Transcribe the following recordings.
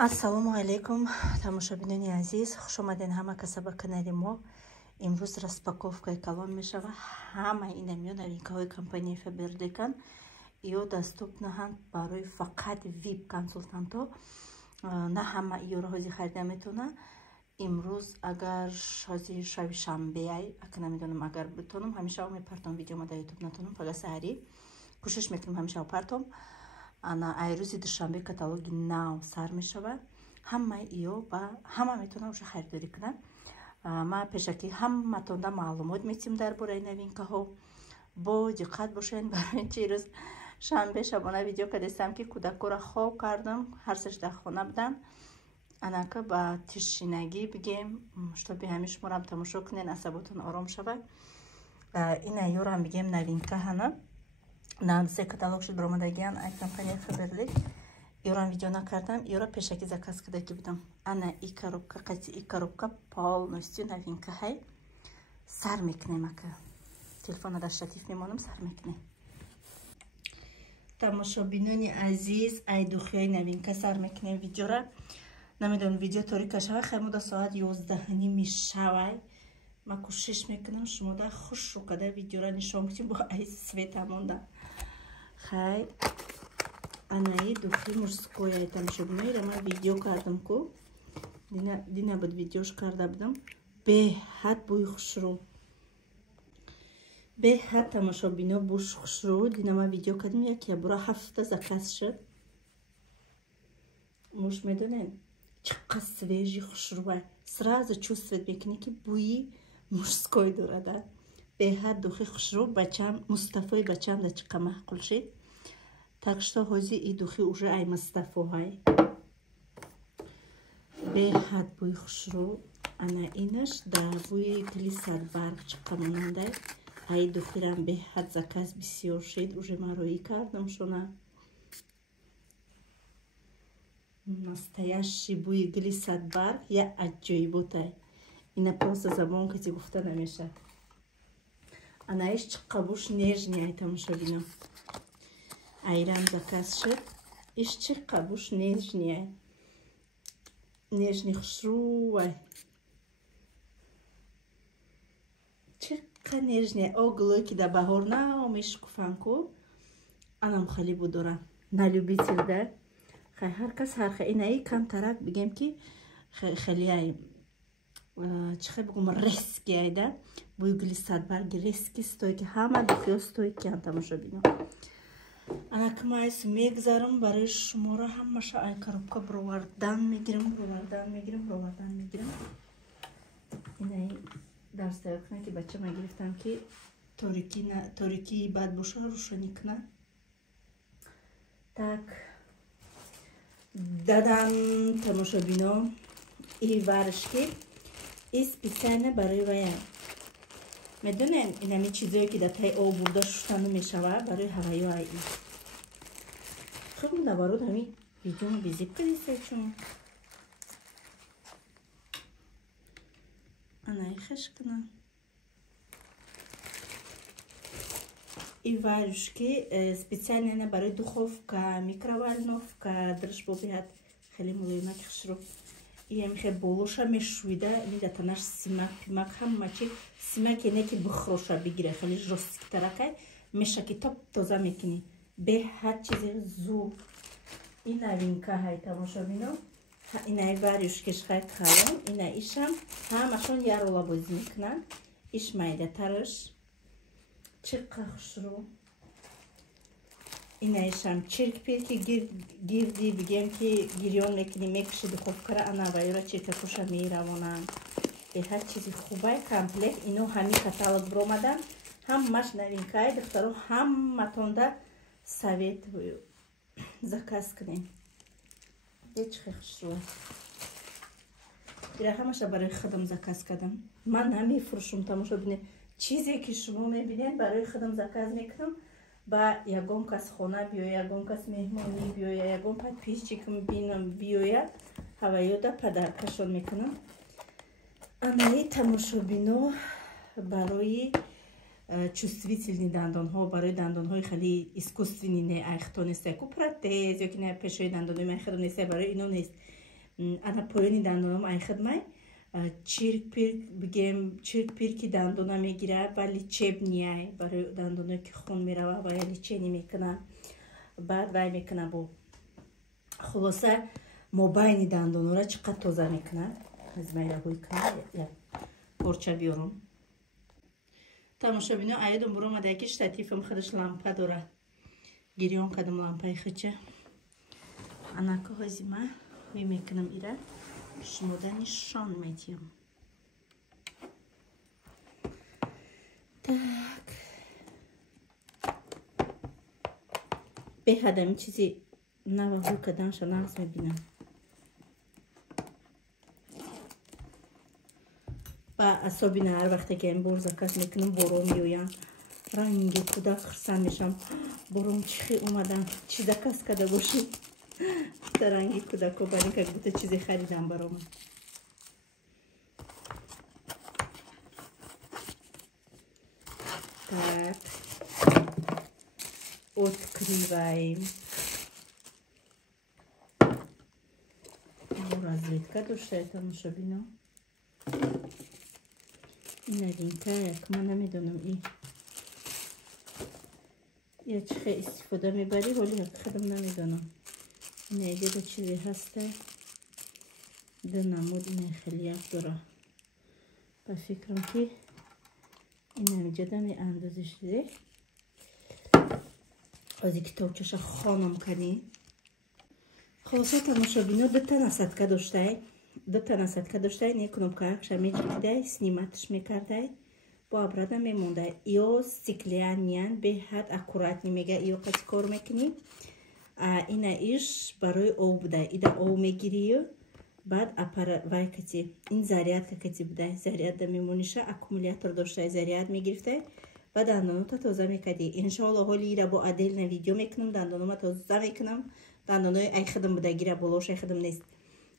Ассалому алейкум, тамошобинони азиз, хуш омаден ҳама каса ба канали мо. Имрӯз распаковкаи калон мешава. Ҳама инамиё новинкаҳои компанияи Faberlican иё даступ наҳанд барои фақат VIP консултантҳо. На ҳама иёро ҳозир харида метавона. Имрӯз агар ҳозир шави шанбеай, ака намедонам, агар битонам ҳамеша мепартам видеома дар YouTube натонам, фақат саҳарӣ кӯшиш мекунам ҳамеша партам. Ана айрӯзи душанбе каталоги нав сар мешавад. Ҳамаи иё ба ҳама метавона уша харидорӣ кунад. Ма пешакӣ ҳаматонда маълумот метим дар бораи новинкаҳо. Бо диққат бошед, барои чи рӯз шанбе шабона видео кардем ки кӯдакҳоро хоб кардам, ҳар сеш дар хона буданд. Анака ба тишинагӣ бигем, штоби ҳами шуморам тамошо кунед, асаботон ором шавад. Ина ёрам бигем новинка ҳана. Се каталог шуд баромадагиан ай компания Faberlic. Ёрам видео накардам, ёра пешаки заказ кардаки будам. Ана и коробка, қайси и коробка полностью новинка ҳай. Сар мекунем ака. Телефона дар штатив мемонам, сар мекунем. Тамошобинони азиз, ай духияи новинка сар мекунем видеора. Намедонам видео торика шава, хаймуда соат 11:30 шавай. Ма кӯшиш мекунам шумо да хушу када видеора нишон кунем бо ай света монда. Хай анаи духи мужской ай тамошобинои ра ман видео кардам ку. Дина буд видеош карда будам. Беҳад бӯи хушрӯ. Беҳад тамошобино буш хушрӯ. Дина ман видео кардам, яке бура 7 заказ шуд. Муж медонен чақа свежи хушрӯ. Сразу чувствовать мекунӣ ки бӯи мужской дорада. Беҳад духи хушрӯ. Бачам Мустафои бачам да чақа маҳқул шид. Так что ҳозир и духи уже ай Мустафо ҳай. Беҳад бӯи хушрӯ. Ана инаш да бӯи глиссад барг чақа монандай. Ай духирам беҳад заказ бисёр шид. Уже ман рӯӣ кардам шуна. Настоящий бӯи глиссад барг я аҷоиботай. Ина просто забон каси гуфта намешад. Анаиш чақа буш нежни ай тамошобино. Айрам заказ шуд. Иш чақа буш нежни ай. Нежни хушрӯай. Чақа нежни ай. Оглой ки да баҳор на мешукуфан ку. Анам хали будора. На любитель да. Хай ҳар кас ҳар хай. Инаи кам тарак бигем ки хали ай. Чихе бигум резки ай да. Бӯи глиссад барги резки стой ки ҳама духиё стой ки ан тамошобино. Анака майс мегзарам барои шуморо ҳамаша ай коробка бировардан мегирам. Инаи дарстоёкна ки бачама гирифтам ки торикии бад боша рӯшонӣ куна. Так дадан тамошобино и варшки и специально барои вая. Медонен инами чизое ки дар таи об бурда шуштану мешава барои ҳаваё ай. Хуб наворот ҳами видеомо визит кадисе чун. Анай хешкана. И варюшки специально барои духовка, микроволновка, дрожбобият хеле мулоимак хушрӯ. Ям хе болоша мешуида, мида танаш симак, пимак ҳама чи симак не ки бухроша бигире, хеле жёстки таракай, меша ки топ тоза мекунӣ. Беҳад чизи зӯ. И новинка ҳай тамошобино. Инай варюшкиш хай қалон, ина ишам ҳамашон ярола бозӣ мекунанд. Иш майдатараш. Чақа хушрӯ. Инаишам чиркпирки гирди бигем ки гирён мекунӣ мекуши духовкара ана ваёра чиркакуша меравонанд. Беҳад чизи хубай комплект. Ино ҳами каталог биромаданд. Ҳамаш новинкаи духтаро ҳаматонда советую заказ кунем. Ечхе хушрӯ. Ира ҳамаша барои худам заказ кардам. Ман намефурӯшам тамошобинед. Чизе ки шумо мебинед барои худам заказ мекунам. Ба ягон кас хона биёя, ягон кас меҳмонӣ биёя, ягон подписчикам бинам биёя, ҳаваёда падаркашон мекунам. Анаи тамошобино барои чувствительни дандонҳо, барои дандонҳои хеле искусственни не айхто нестай ку протез ёки не пешои дандонои майхадо нестай, барои ино нест. ана поёни дандонам айхидмай чирк-пирк бигем чирк-пирки дандона мегирад ва личеб ниай барои дандоное ки хун мерава ва я личени мекунам баъд вай мекунам бо хулоса мобайни дандонора чӣ қадр тоза мекунад аз майрагӯй кунам як порча биёрам тамошобино аёдам буромада ки штативам худаш лампа дорад гирён кардам лампаи хуча анака ҳозима ви мекунам ира шумода нишон медиҳам так беҳадами чизи наваҳӯ каданша нағз мебинам ба асобина ҳар вақте ки ин бор заказ мекунам борон меоянд ранги кӯдак хурсанд мешам борон чихи омадан чи заказ када боши та ранги кӯдако барин как будто чизе харидам баромад так открываем разведка дошта тамошобино новинка як ман намедонам я чихе истифода мебари вали як худам намедонам ине деда чизе ҳаста ду намуд ине хеле як дора ба фикрам ки инамиҷода меандозишиде ози китобчаша хонам кани холоса тамошобино дута насадка доштай не кнопкаякша меҷикидай сниматш мекардай бо абрада мемондай ё стекляниян беҳад аккуратни мега ё қати кор мекунӣ ина иш барои об будай ида об мегирию баъд вай кати ин зарядка кати будай зарядда мемониша аккумулятор доштай заряд мегирифтай ва дандонота тоза мекарди иншоалло ҳоли ира бо отдельно видео мекунам дандонома тоза мекунам дандонои айхидам буда гира болош айхидам нест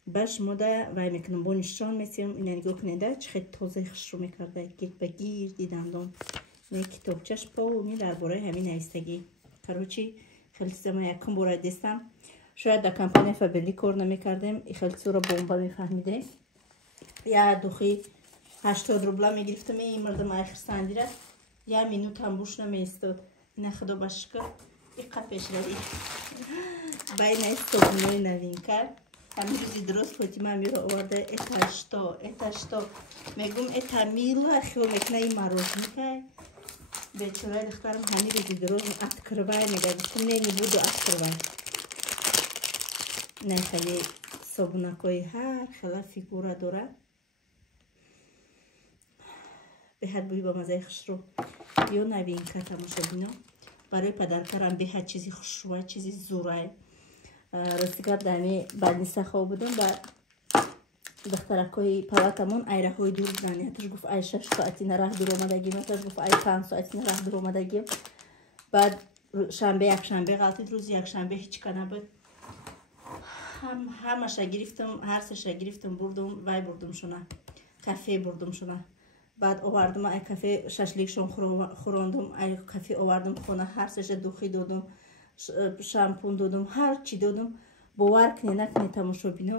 ба шумода вай мекунам бо нишон месиям ина нигоҳ кунеда чӣ хеле тозаи хушрӯ мекарда гирд ба гирди дандон ин китобчаш полни дар бораи ҳамин навистагӣ карочи хеле чиза ман якум бора дистам шояд дар компания фаберли кор намекардем хеле чизора бомба мефаҳмидем я духи 80 рубла мегирифтам мардам айхирсандира я минутам буш намеистод ина худо ба шукр иқа пешрави байнаи собунои новинка ҳамин рӯзи дуруст фотима меро оварда это что мегум это мила хел мекуна и мороженкай бечораи духтарам ҳамин рӯзи дуруст открывай мега гуфтам не буду открывай ина хеле собунакои ҳар хела фигура дорад беҳад бӯи ба мазаи хушрӯ ё новинка тамошобино барои падаркарам беҳад чизи хушрӯа чизи зурай ростигар дами бадниса хоб будам ба духтаракои палатамон айраҳои дур буданд яташ гуфт ай 6 соати нараҳ дур омадагим яташ гуфт ай 5 соати нараҳ дур омадагим баъд шанбе якшанбе ғалтид рӯзи якшанбе ҳичка набуд ҳамаша гирифтам ҳар сеша гирифтам бурдум вай бурдумшона кафе бурдумшона баъд овардум ай кафе шашликшон хӯрондум ай кафе овардум хона ҳар сеша духӣ додум шампун додум ҳар чӣ додум бовар кунед накунед тамошобино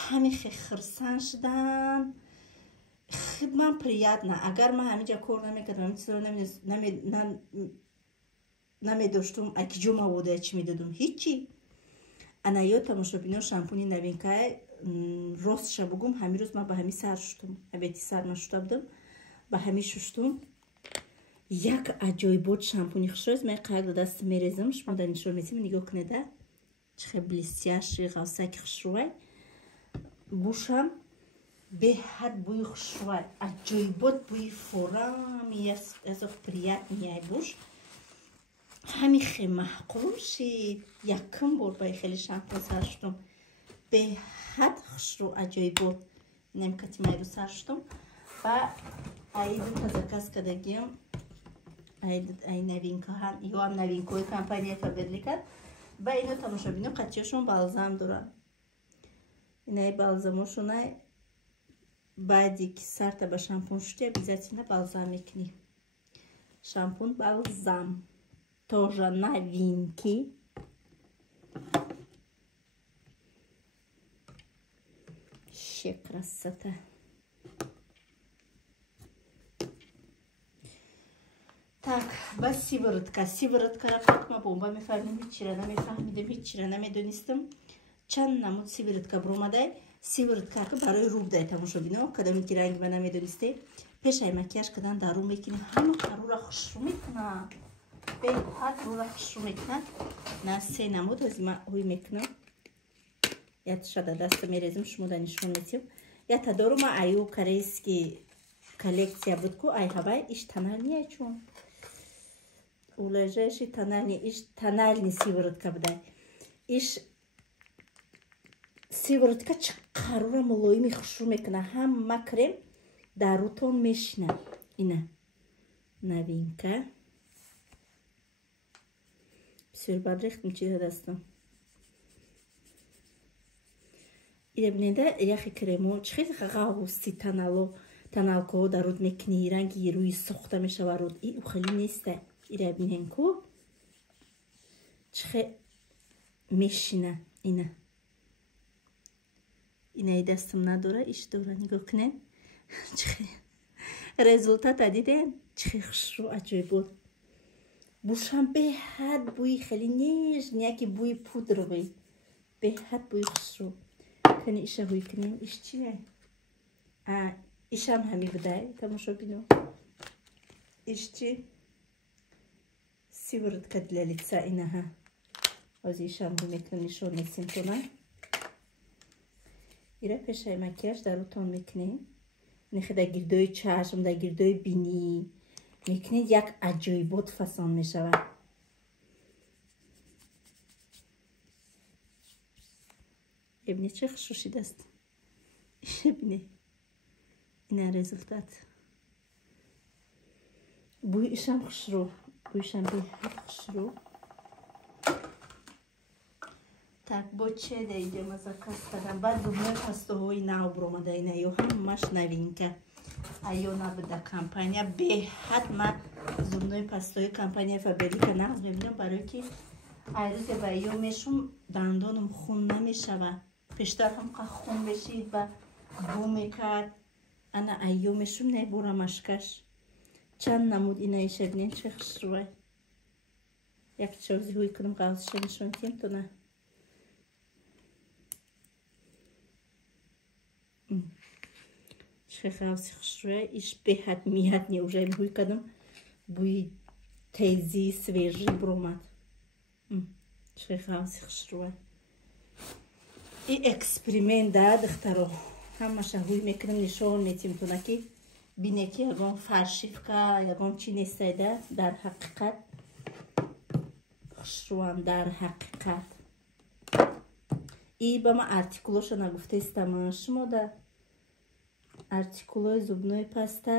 ҳамин хурсанд шуданд хидман приятна агар ман ҳаминҷа кор намекардам ҳамин чизро намедоштум акиҷо маводая чӣ медодум ҳичи ана ё тамошобино шампуни новинкае ростша бугум ҳамин рӯз ман ба ҳамин сар шуштум абети сар нашута будам ба ҳамин шуштум як аҷоибот шампуни хушрӯз ман қайяк до даст мерезам шумо дар нишон месим нигоҳ кунеда чӣ хеле блестящий ғавсаки хушрӯвай бушам беҳад бӯи хушрӯвай аҷоибот бӯи форами ясоф приятнияй буш ҳамин хе маҳқулум шид якум бор ба хеле шампун сар шудум беҳад хушрӯ аҷоибот немкати майру сар шудум ва айду заказ кардагиам ай новинка ҳам ё ҳам новинкаҳои компания фаберли кард ва ино тамошобино қатиёшон балзам доранд инаи балзамошонай баъди ки сарта ба шампун шуди обязательно балзам мекунӣ шампун балзам тоже новинки Вообще красота. Так, با сиворотка. Сивороткаро пак ма бомба мефаҳмидем ҳиччира намефаҳмидем, ҳиччира намедонистам. Чанд намуд сиворотка бромадай. Сивороткаро барои рӯ будай тамошобино. Кадоме ки ранги ба намедонисте. Пешай макияж кадан дар рӯ мекунем. Ҳама рӯра хушрӯ мекунад. Беҳад рӯра хушрӯ мекунад. На се намуд аз ма ҳуй мекунам. Ятша да даста мерезим, шумо да нишон метем. Ята дору ма аю корейский коллекция буд ку ай ҳабай иш тональния чун. Улежаеши тональни иш тональни сиворотка будай. Иш сиворотка чақар рӯра мулоими хушрӯ мекунад. Ҳама крем дар рӯтон мешина. Ина новинка. Бисёр бад рехтам чи дастам. Ида бинеда яхи кремо чӣ хел ғавси тоналкаҳо дар рӯд мекунӣ, ранги рӯи сохта мешава рӯд. И ухели неста. Ида бинен ку чӣ хел мешина. Инаи дастам надора, иш дора. Нигоҳ кунед. Результата дидем? Чӣ хел хушрӯ аҷоиб буд. Бушам беҳад бӯи хеле нежн, яки бӯи пудровый. Беҳад бӯи хушрӯ. Кани иша ҳуй кунем. Иш чие? Ишам ҳами будай. Тамошо бино. Иш чи? Сиворотка для лица инаҳа. Ози ишам ҳуй мекунем, нишон месем тона. Ира пешай макияж дар рӯтон мекунем. Нехе дар гирдои чашм, дар гирдои бинӣ мекунед, як аҷоибот фасон мешавад. бибинед чӣ хушрӯ шидааст. бибинед. Ина результат. Бӯи ишам хушрӯ. Бӯишам беҳад хушрӯ. Так, бо че да идем заказ кардам. Баъд зубной пастоҳои нав бромада. Ина ё ҳамаш новинка. Аё набуда компания. Беҳад ма зубной пастоҳои компания Фаберлика нағз мебинам, барои ки айрӯзе ба ё мешум дандонам хун намешава. Пештар ҳамқа хун мешид ба бу мекард. Ана айё мешум небора машкаш. Чанд намуд ина иша бинед чӣ хушрӯай. Як чози ҳуй кунам ғавзиша нишон тем то на. чӣ ғавзи хушрӯай. Иш беҳад миятне уже ҳуй кардам. Бӯи тезӣ свежӣ бромад. чӣ ғавзи хушрӯай. И эксперимент да духтаро. Ҳамаша ҳуй мекунам, нишон метим тона ки бине ки ягон фаршивка, ягон чи нестайда. Дар ҳақиқат хушрӯам, дар ҳақиқат. И ба ма артикулоша нагуфтаистам шумо да. Артикулои зубной паста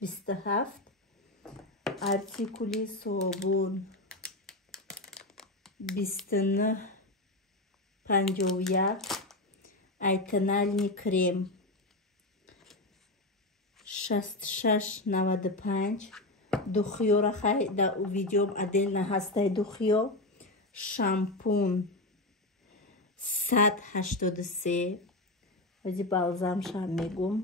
29-27. Артикули собун 29-51. Айтональный крем 66-95. Духёра хай да видеом отдельно ҳастай духё. Шампун 183. Ози балзамша мегум.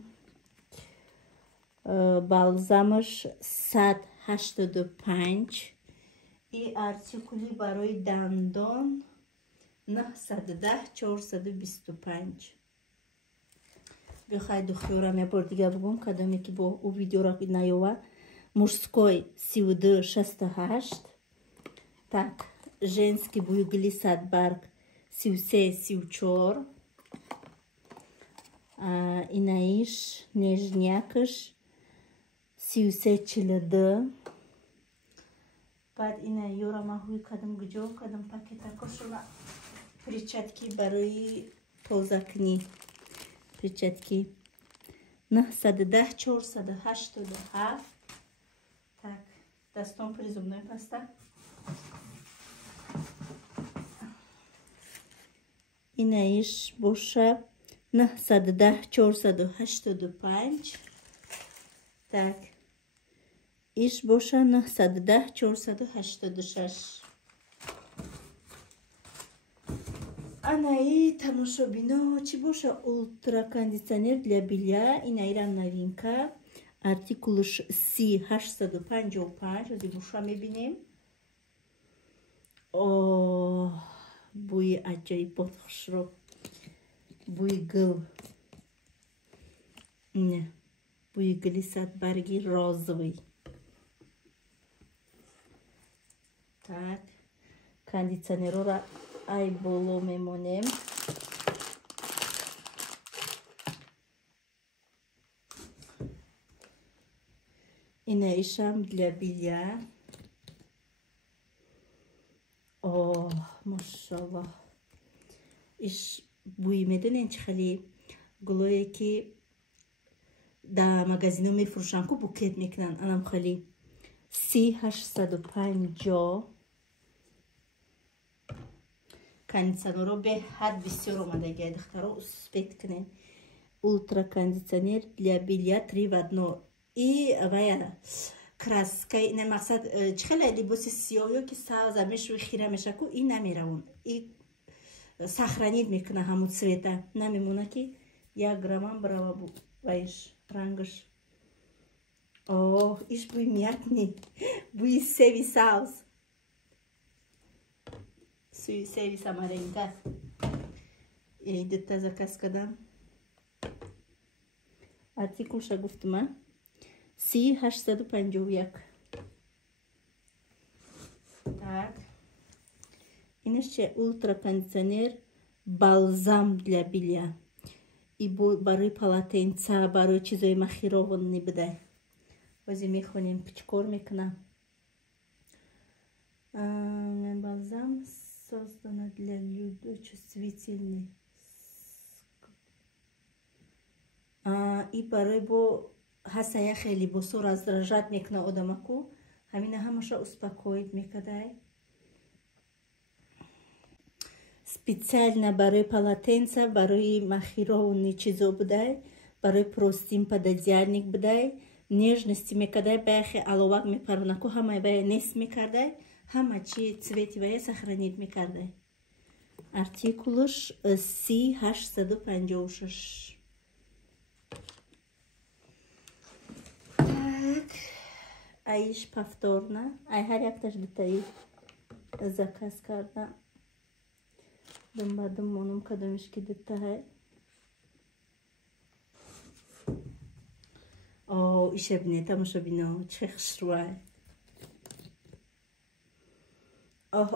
Балзамаш 185. И артикули барои дандон 910-425. Бихай духёра мебор дига бугум кадоме ки бо у видеора наёва. Мужской 32-68. Так, женский бӯи гули садбарг 33-34. Инаиш нежнякаш 33-42. баъд ина ёра ма ҳуй кардам гуҷо кардам пакетакошона перчатки барои тозакунӣ. Перчатки 910-487. Так, дастон пури зубной паста. Инаиш боша 910-485. Так, иш боша 910-486. Анаи тамошобино чи боша ультракондиционер для белья. Инаирам новинка. Артикулш C855. Зибуша мебинем. О, буи аҷоибот хушро. Буи гул. Не. Буи гули садбарги розовый. Так. Кондиционерора ай боло мемонем. Инаишам для белья. О, машаллах. Иш буи медонен чи хали гулое ки да магазино мефурӯшанд ку букет мекунанд. Анам хали C850 кондиционеро беҳад бисёр омадаги духтаро успет кунем. Ультракондиционер для белья 3 в 1. И вая краска ина мақсад чихеле либоси сиёҳё ки савза мешуви хира мешаку и намеравон. И сохранит мекуна ҳамун цвета. Намемона ки 1 граммам брава ваиш рангаш. Ох, иш буи мятни. Буи севи савз. Севи самаренка. Ей дета заказ кардам. Артикулша гуфтма. C851. Так. Инаш че ультракондиционер балзам для белья. И барои полотенца, барои чизои махированный бидай. Ози мехонем пичкор мекунам. Балзам создана для чувствительный. И барои бо ҳасая хеле босо раздражат мекуна одамаку. Ҳамина ҳамаша успокоит мекадай. Специально барои полотенца, барои махированный чизо будай, барои простин пододеяльник будай, нежности мекадай, бяхе аловак мепаронаку, ҳамаи бая нест мекардай, ҳама чи цвети бая сохранит мекардай. Артикулш C856. Так, аиш повторно. Ай ҳар якташ дутаи заказ карда. Дум монум кадомишки дутаҳай. О, иша бине, тамошо бино, чӣ хушрӯай. Ох,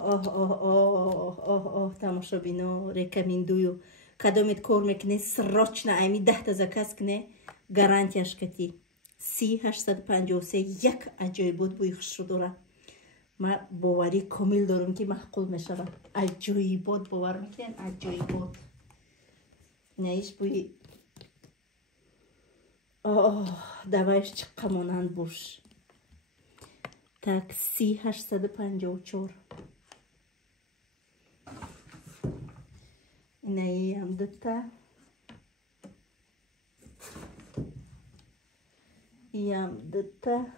тамошо бино, рекомендую. Кадомит кор мекуне, срочно айми 10 заказ куне, гарантияш кати. C853 як аҷоибот буи хушрӯ дора. Ма боварӣ комил дорам ки маҳқул мешавад. Аҷоибот бовар мекунем, аҷоибот. Наиш буи даваиш чиққа монанд буш. Так, C854. Инаиам дута. Иам дута.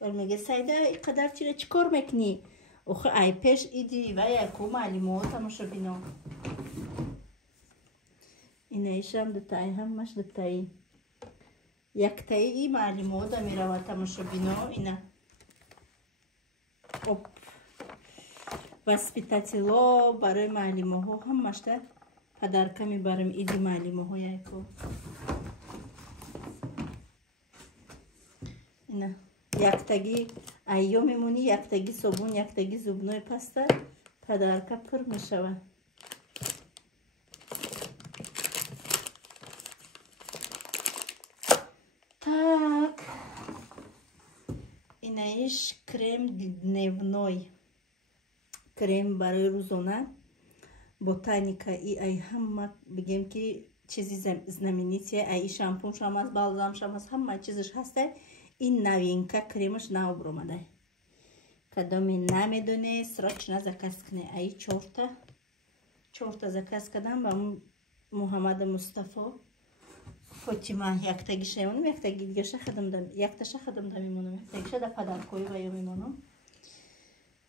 Мега сайда қадар чира чӣ кор мекунӣ? Охи ай пеш иди ва яку маълимот тамошо бино. Инаишам дутаи ҳамаш дутаи. Яктаи и маълимота меравад тамошо бино. Ина оп воспитатело барои маълимоҳо ҳамашта падарка мебарем иди маълимоҳо яко. Ина яктаги айё мемонӣ, яктаги собун, яктаги зубной паста, падарка пур мешавад. Так, инаиш крем дневной, крем барои рӯзона, ботаника. И ай ҳама бигем ки чизи знаменития, ай шампун шамас, балзам шамас, ҳама чизаш ҳастай. Ин новинка кремаш нав бромадай. Кадоми намедоне, срочно заказ куне. Ай 4 заказ кардам ба Муҳаммаду Мустафо. Фотима яктагиша мемонам, яктаги дигаша хадамда мемонам, якташа да падаркои ва ё мемонам.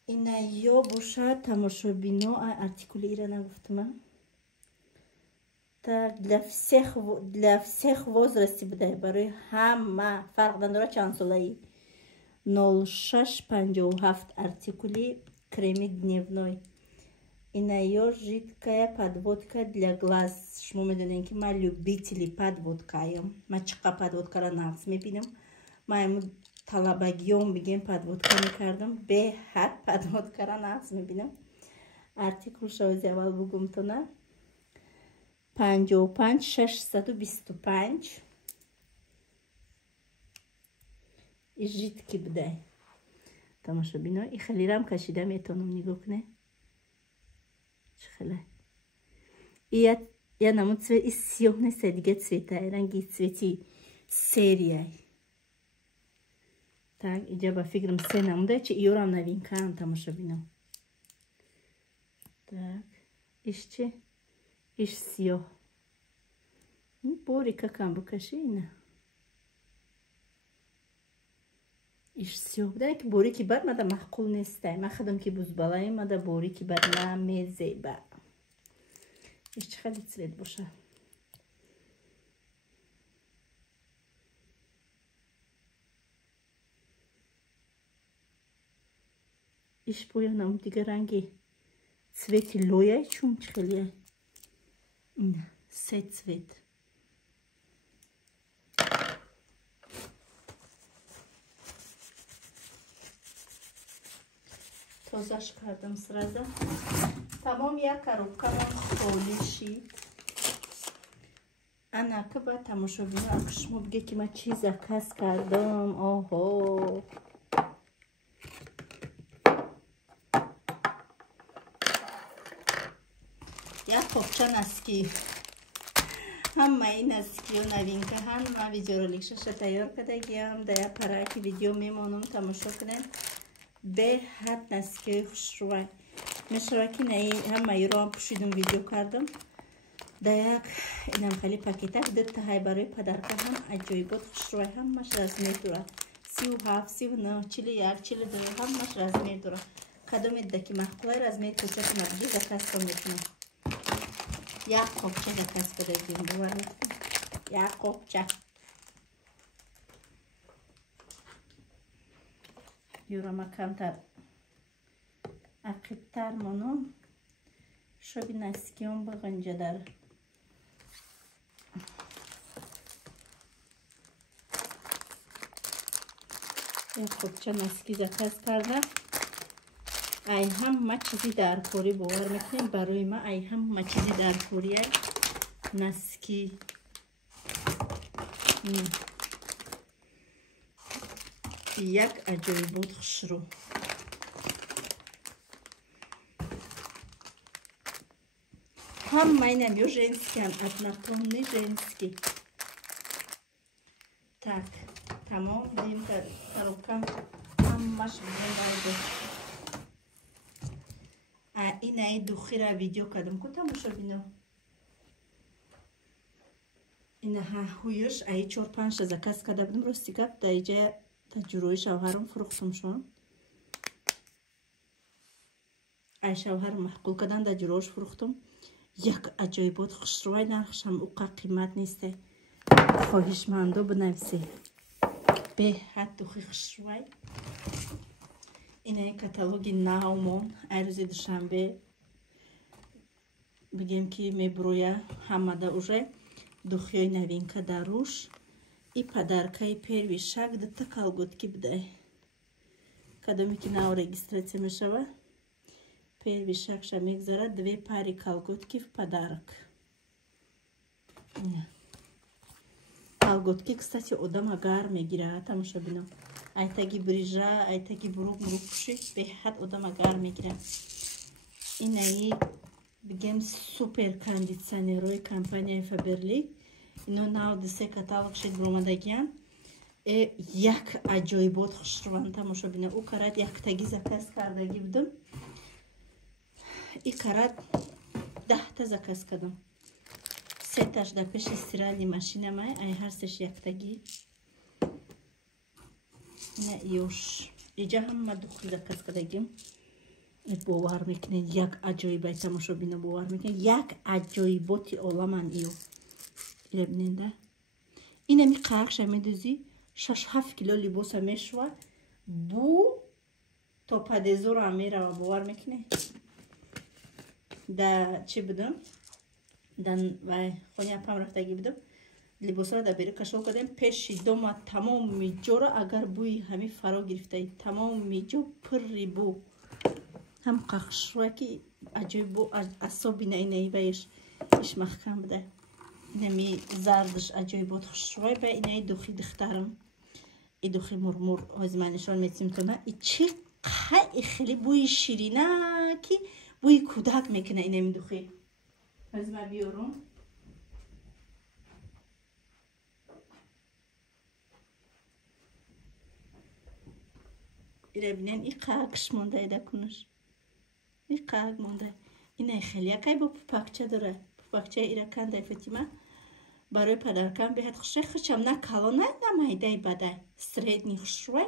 اینا یا باشه تماشابینا ارتیکولی ایره نگفتم تا لفسخ واز رسی بوده برای همه فرق داره چند ساله ای 0657 артикули креми дневной. И на ее жидкая подводка для глаз. Шмо медонем ки ма любители подводкаем. Ма чиқа подводкара навз мебинам. Ма ему талабагиём бигем подводка мекардам. Беҳад подводкара навз мебинам. Артикул шавизи аввал бугумтона 55 625. И жидкий бдай. Тамошобино. И халирам кашида метонум нигоҳ кунед. Чхеле. И я намуд цвет, и сиёҳ нест, дига цветай, ранги цвети серияй. Так, иҷа ба фикрам се намуда, чи иёрам новинкаам тамошобино. Так, иш чи? Иш сиёҳ. Бори какам бикаши ина. иш сиёҳ буда ки бори ки бар мада маҳқул нестай. Ман хадам ки бузбалаи мада бори ки бар намезеба. иш чи хеле цвет боша. иш поянам дига ранги цвети лояй чум чи хеле. Ина се цвет. Тозаш кардам сразу. Тамом як коробка холи шид. Ана ка ба тамошобино акшмо биге ки ма чи заказ кардам. Оҳо. Як қопча наски. Ҳамаи наскиё новинка. Ҳама видеороликшаша тайёр кардагиам. Да як параки видео мемонам тамошо кунем. Беҳад наскиёи хушрӯй. Мешава ки наи ҳамаиро ҳам пӯшидам видео кардам. Да як инам хали пакетак дитаҳай барои падарка ҳам аҷоибот хушрӯй. Ҳамаш размер дорад. 37, 39, 41, 42 ҳамаш размер дорад. Кадоме дида ки маҳқулай размери кӯчаки мабиги заказка метунам. Як қопча заказ кардагием бовар мекунед. Як қопча. Юрама камтар ақибтар монум шоби наскиён бағанҷадар. Як қопча наски заказ карда. ай ҳама чизи даркорӣ бовар мекунем барои ма ай ҳама чизи даркория наски як аҷоибот хушрӯ. Ҳама инам ё женскиам, однотонни женски. Так, тамом дим коробкам ҳамаш бигем. Инаи духира видео кардам ку тамошобино. Инаҳа ҳуюш ай 4-5 заказ карда будам. Рости гап да иҷа таҷурои шавҳарам фурӯхтам шон. ай шавҳарам маҳқул кардан таҷурош фурӯхтам. Як аҷоибот хушрӯй нархшам уқа қимат несте. хоҳишмандо бинависе. Беҳад духи хушрӯй. Инаи каталоги наумон ай рӯзи душанбе бигем ки меброя ҳамада уже духиёи новинка даруш. И подаркаи первый шаг дита колготки бидай. Кадоме ки нав регистратсия мешава первый шагша мегзарад 2 пари колготки в подарок. Колготки кстати одама гар мегирад тамошобино. Айтаги брижа, айтаги бурук мурук пушид беҳад одама гар мегирад. Инаи бигем супер кондитсионерои компанияи Faberlic. Ино нав дисе каталог шид бромадагиян. Як аҷоибот хушрӯан тамошобино. У карад яктаги заказ кардаги будам. И карад 10 заказ кардам. Сеташ да пеши стиральни машинамай, ай ҳарсеш яктаги. Ина ёш. Иҷа ҳама духи заказ кардагим. باور میکنید یک عجایبه تماشابین باور میکنید یک عجایباتی عالمن ایو ببینید این می قرقش میدوزی 6-7 کیلو لباس میشوه بو تا پدیزور هم میره و باور میکنه در چی بدم دن و خونی اپم رفتگی بدم لباس را در بیره کشو کردم پیش دوم تمام میجا را اگر بوی همی فرا گرفته تمام میجا پری بو هم قخشوه که عجیب بو اصابی نه بایش ایش محکم بده اینمی زردش عجیب بود خوشوه با اینه دوخی دخترم ای دوخی مرمور از من نشان میتیم تو نه ای چه خیلی بوی شیرینه که بوی کودک میکنه اینمی دوخی از من بیارم ایره بینین ای قاقش مونده ایده کنش ای قاق مونده اینه خیلی یکی با پاکچه داره پاکچه ایره کنده فتیمه برای پدرکم بهت خوشه خوشم نه کلانه نه مایده بده سریدنی خوشوه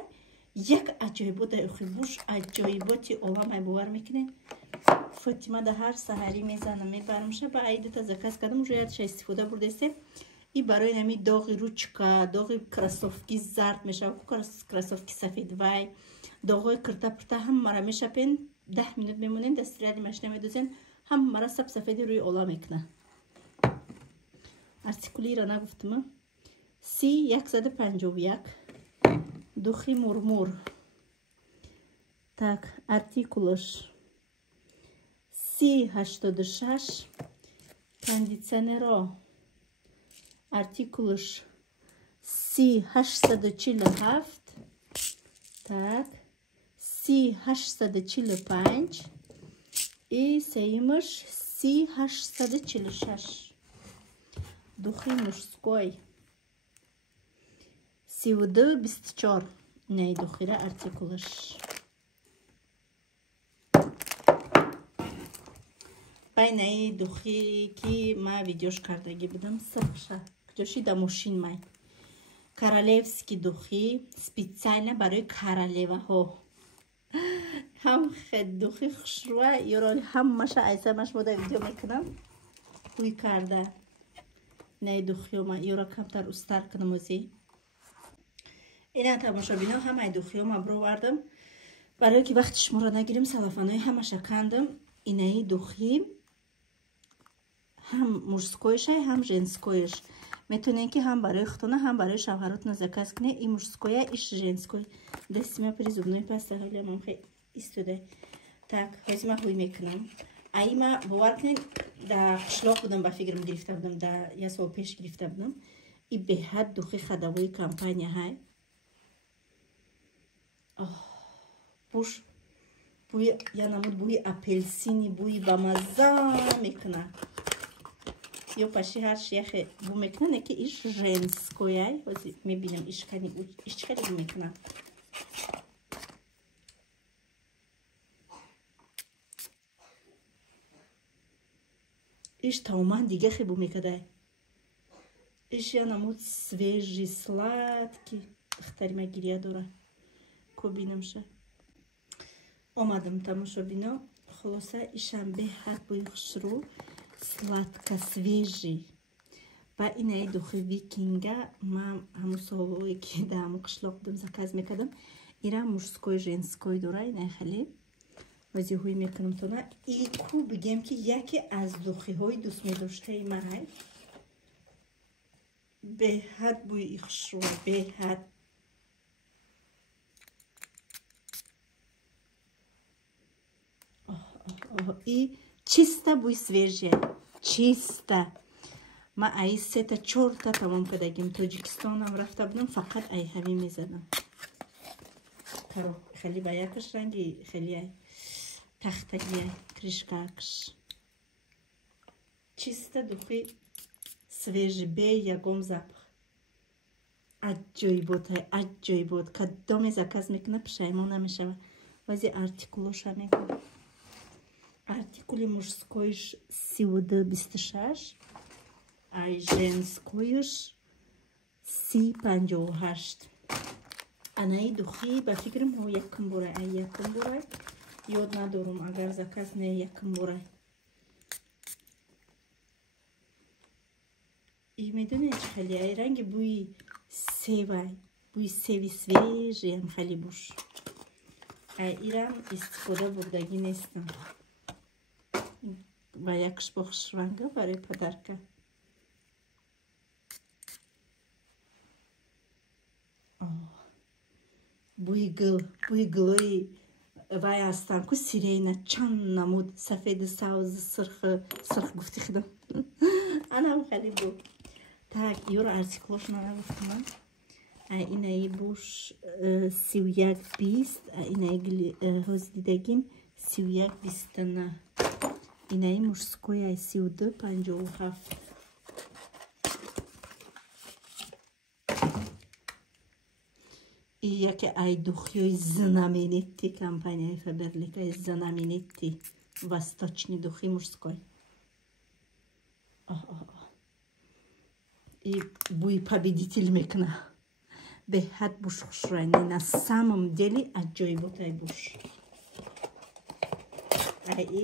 یک عجایبات اخی بوش عجایباتی عالم باور میکنه فتیمه ده هر سحری میزنم میبرمشه با عیده تا زکاس کردم رویتش استفاده بردسته این برای نمی داغی روچکا داغی کراسوفکی زرد میشه و کراسوفکی سفید وای داغای کرتا پرتا هم مرا میشه پین 10 منوت میمونین دستریادی مشنه میدوزین هم مرا سب سفیدی روی اولا میکنه ارتیکولی را نگفتم 151 دوخی مرمور так ارتیکولش 86 кондиционера артикулш 847 так 845 и сеймш 846 духи мужской 24 не духира артикулш байнаи духи ки ма видеош кардагӣ будам сахша ҷоши да мошин май королевский духи специально барои королеваҳо ҳам хед духи хушрӯа ёро ҳамаша айсамаш бода видео мекунам бӯй карда наи духиёма ёро камтар устар кунам ози ина тамошобино ҳамаи духиёма бировардам барое ки вақти шуморо нагирим салофанои ҳамаша кандам инаи духи ҳам мужскоиш ҳам женскоиш метавонем ки ҳам барои хутона ҳам барои шавҳаротона заказ кунем и мужскоя иш женской дастима пири зубной паста ҳалиамам хе истода так ҳозима ҳуй мекунам аима бовар кунем да қишлоқ будам ба фикрам гирифта будам да я сол пеш гирифта будам и беҳад духи хадавои компания ҳай буш бӯи янамуд бӯи апелсини бӯи ба мазза мекуна ё паши ҳар шияхе бу мекунане ки иш женскояй ҳози мебинам ишкани ишчикади бу мекунам иш таоман дига хе бу мекадай иш янамуд свежи сладки духтарима гирия дора кобинамша омадам тамошобино холоса ишам беҳад бӯи хушрӯ сладка свежий ба инаи духи викинга ман ҳамун солҳое ки да ҳамун қишлоқ будам заказ мекардам ира мужской женской дора инаи хеле ҳози ҳуй мекунам тона ику бигем ки яке аз духиҳои дӯст медоштаи ман беҳад бӯи хушрӯ беҳад и чиста бӯи свежия чиста ма аи 3-4 тамом кардагим тоҷикистонам рафта будам фақат аи ҳами мезадам каро хеле ба якаш ранги хеле тахтагия кришкакш чиста духи свежи бе ягон запах аҷоибот кадоме заказ мекуна пушаймон намешава баъзе артикулоша мекунам артикули мужскоиш 32-26 ай женскоиш 30-58 анаи духи ба фикрам ҳо якум бора ёд надорум агар заказ не якм бора и медоне чӣ хеле ай ранги бӯи севай бӯи севи свежиам хеле буш ай ирам истифода бурдагӣ нестам ва якш бохшванга барои падарка бӯи гулои вай ҳастам ку сирена чанд намуд сафеду савзу сирх гуфти худам анам хеле бо так ёро артиклошна нагуфтам инаи буш 31-20 инаи ҳозир дидагим 31-29 инаи мужской ай 32-57 и яке ай духиёи знаменитти компанияи Фаберлика знаменитти восточный духи мужской и бӯи победитель мекуна беҳад буш хушрайни на самом деле аҷоиботай буш ай и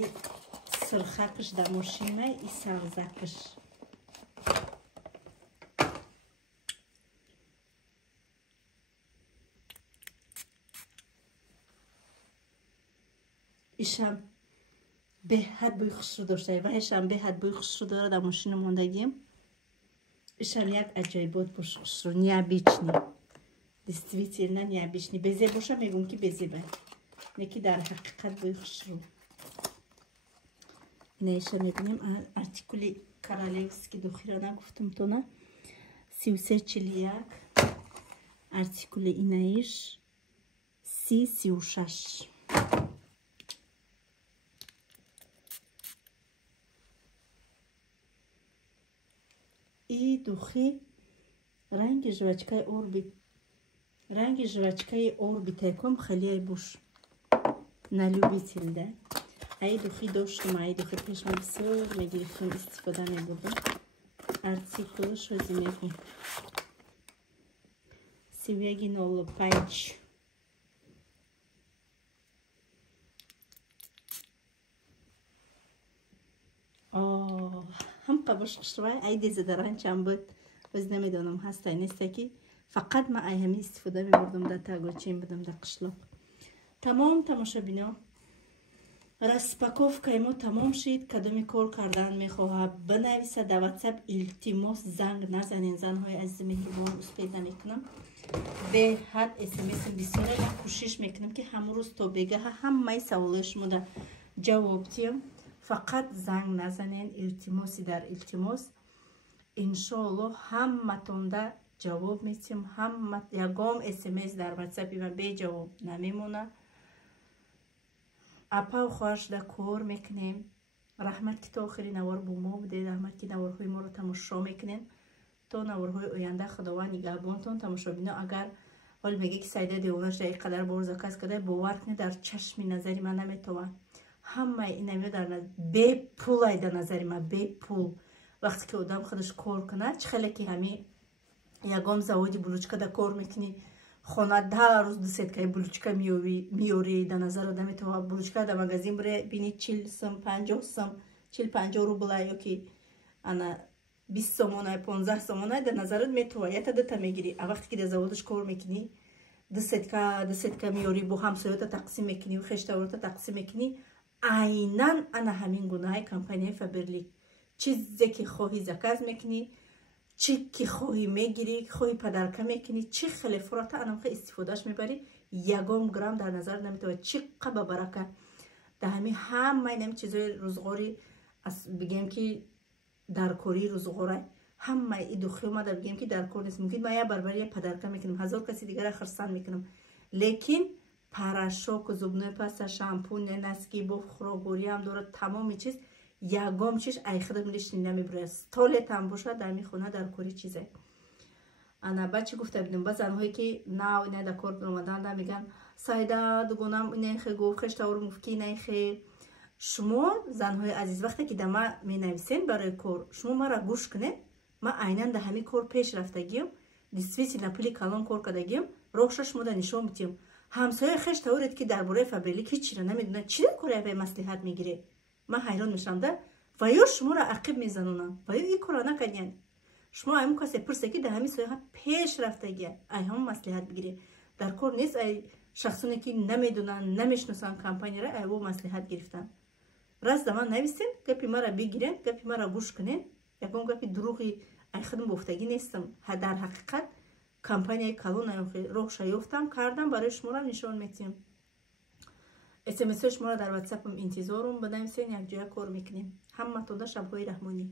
сирхакаш да мошинай и савзакаш ишам беҳад бӯи хушрӯ доштай ва ишам беҳад бӯи хушрӯ дора дар мошина мондагим ишам як аҷоибот буш хушрӯ необичный действительно необичный безе боша мегум ки безебай неки дар ҳақиқат бӯи хушрӯ ина иша мебинем артикули королевский духиро нагуфтам тона 33-41 артикули инаиш 30-36 и духи ранги жвачкаи орбитай кум хеле ай буш на любитель да ай духи доштум ай духи пешма бисёр мегирифтум истифода мебурдум артикулаш ҳозир мегӯм 31-05 ҳамқа бош хушрӯай ай дезадаран чанд буд оз намедонам ҳастай нестай ки фақат ман ай ҳами истифода мебурдам дар тагочем будам дар қишлоқ тамом тамошабино распаковкаи мо тамом шид кадоми кор кардан мехоҳад бинависа дар ватсап илтимос занг назанен занҳои азизи меҳрубон успед намекунам беҳад смс бисёре кӯшиш мекунам ки ҳамон рӯз то бегаҳа ҳамаи саволои шумо да ҷавоб диҳам фақат занг назанен илтимоси дар илтимос иншоаллоҳ ҳаматонда ҷавоб метим ягон смс дар ватсапи ва беҷавоб намемона апа хоҳашда кор мекунем раҳмат ки то охири навор бо мо будед раҳмат ки наворҳои моро тамошо мекунем то наворҳои оянда худованд нигаҳбонтон тамошобино агар ҳол мега ки саида девонаш дар қадар бор заказ када бовар кунед дар чашми назари ман наметовад ҳамаи инамиё дар бепулай дар назари ман бепул вақте ки одам худаш кор кунад чӣ хеле ки ҳами ягон заводи булучка да кор мекунӣ хона дар рӯз дусеткаи булучка миёрӣ дар назар одам метавонад булучка дар магазин буре бини 40 сум 50 сум 40-50 рублай ёки ана 20 сомонай 15 сомонай дар назарат метавонад ята дута мегирӣ а вақте ки дар заводаш кор мекунӣ дусетка миёрӣ бо ҳамсоёта тақсим мекунӣ хештаворота тақсим мекунӣ айнан ана ҳамин гунаи компанияи Фаберлик чизе ки хоҳӣ заказ мекунӣ чӣ ки хоҳӣ мегирӣ хоҳӣ падарка мекунӣ чӣ хеле фурата анамха истифодаш мебарӣ ягон грамм дар назар наметавонад чӣ қаба барака дар ҳамин ҳамаи нами чизои рӯзғори бигем ки даркории рӯзғора ҳамаи и духиёмада бигем ки даркор нест мумкин ман як барбари як падарка мекунам ҳазор каси дигара хирсан мекунам лекин порошок зубной паста шампунь носки боф хӯрокворӣ ҳам дорад тамоми чиз ягон чиз ай худам лишни намебурад столетам бошад дар ми хона даркори чизай ана бачи гуфта бидум ба занҳое ки нав ина да кор омаданда меган сайда дугонам инахе гуфт хештаврум гуфт ки инахе шумо занҳои азиз вақте ки да ма менависен барои кор шумо мара гӯш кунед ма айнан да ҳамин кор пеш рафтагиам действительно пули калон кор кардагиам роҳша шумо да нишон битиям ҳамсояи хеш тавред ки дар бораи фабрилик ҳеччиро намедонад чӣ дар кори аве маслиҳат мегирӣ. ман ҳайрон мешавам да ва ё шуморо ақиб мезанонанд ва ё ин кора накардиян. шумо аймон касе пурсе ки дар ҳамин соҳа пеш рафтагия ай ҳам маслиҳат бигирӣ. дар кор нест ай шахсоне ки намедонанд намешносанд компанияро ай во маслиҳат гирифтанд. раз да ман нависен гапи мара бигирен, гапи мара гӯш кунен. ягон гапи дурӯғи ай худам бофтагӣ нестам. дар ҳақиқат компанияи Калон роҳша ёфтам, кардам, барои шуморо нишон метиҳам. смсҳои шуморо дар ватсапам интизорум, ба нависен якҷоя кор мекунем. ҳаматонда шабҳои раҳмонӣ.